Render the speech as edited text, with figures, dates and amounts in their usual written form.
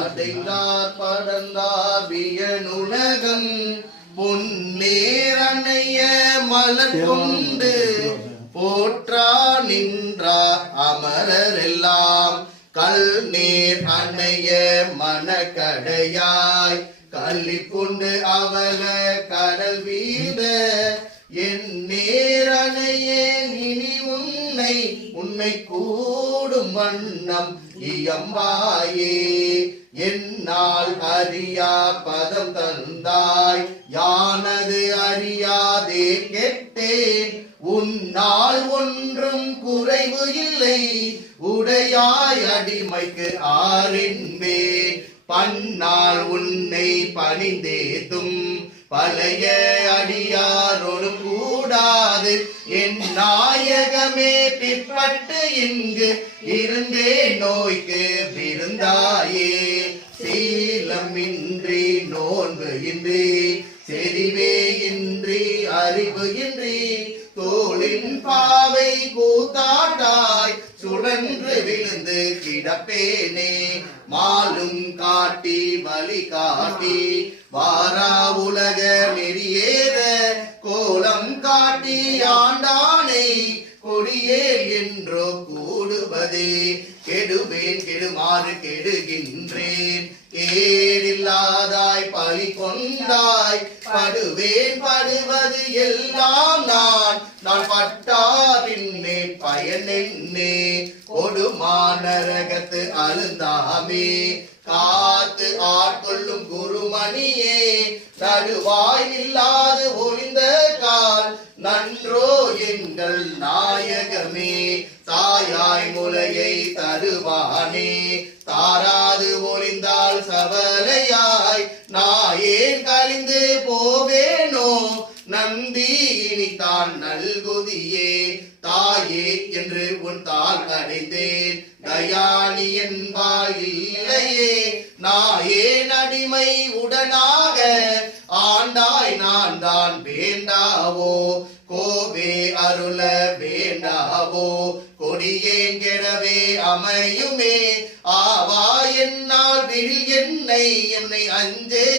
அடைந்தார் படந்தார் வியனுலகம் பொன்னேர் அணைய மலர் கொண்டு போற்றா நின்றார் அமரர் எல்லாம் கல் நேர் அணைய மனக்கடையாய் கள்ளி கொண்டு அவல கடல் வீத என் நேரணையே இனி உன்னை கூடும் வண்ணம் இயம்பாயே என்னால் அறியா பதம் தந்தாய் யானது அறியாதே கெட்டேன் உன்னால் ஒன்றும் குறைவு இல்லை உடையாய் அடிமைக்கு ஆறின்பேன் பன்னால் உன்னை பணிந்தேத்தும் பழைய அடியாரோடு கூடாது என் நாயகமே பிற்பட்டு இங்கு இருந்தே நோய்க்கு விருந்தாயே சீலம் இன்றி நோன்பு இன்றி செறிவே இன்றி அறிவு இன்றி தோளின் பாவை கூத்தாட்டாய் சுழன்று விழுந்து கிடப்பேனே மாலும் காட்டி வழி காட்டி வாரா உலக நெறியேற கோலம் காட்டி ஆண்டானை கொடியே என்றோ கூடுவதே கெடுவேன் கெடுமாறு கெடுகின்றேன் கேடில்லாதாய் பழி கொண்டாய் படுவேன் படுவது எல்லாம் நான் பட்டாரின்னே பயன் என்னே கொடுமானரகத்து அழுந்தாமே காத்து ஆட்கொள்ளும் குருமணியே நடுவாய் இல்லாது ஒளிந்த கால் நன்றோ எங்கள் நாயகமே தாயாய் முலையை தருவானே தாராது ஒளிந்தால் சவலையாய் நாயேன் கலிந்து போவேனோ நந்தி இனி தான் நல்குதியே தாயே என்று உன் தாள் அடைந்தேன் தயானி என்பால் இல்லையே நாயேன் அடிமை உடனாக ஆண்டாய் நான் தான் வேண்டாவோ கோவே அருள வேண்டாவோ கொடியேன் கெடவே அமையுமே ஆவா என்னால் விழி என்னை அஞ்சே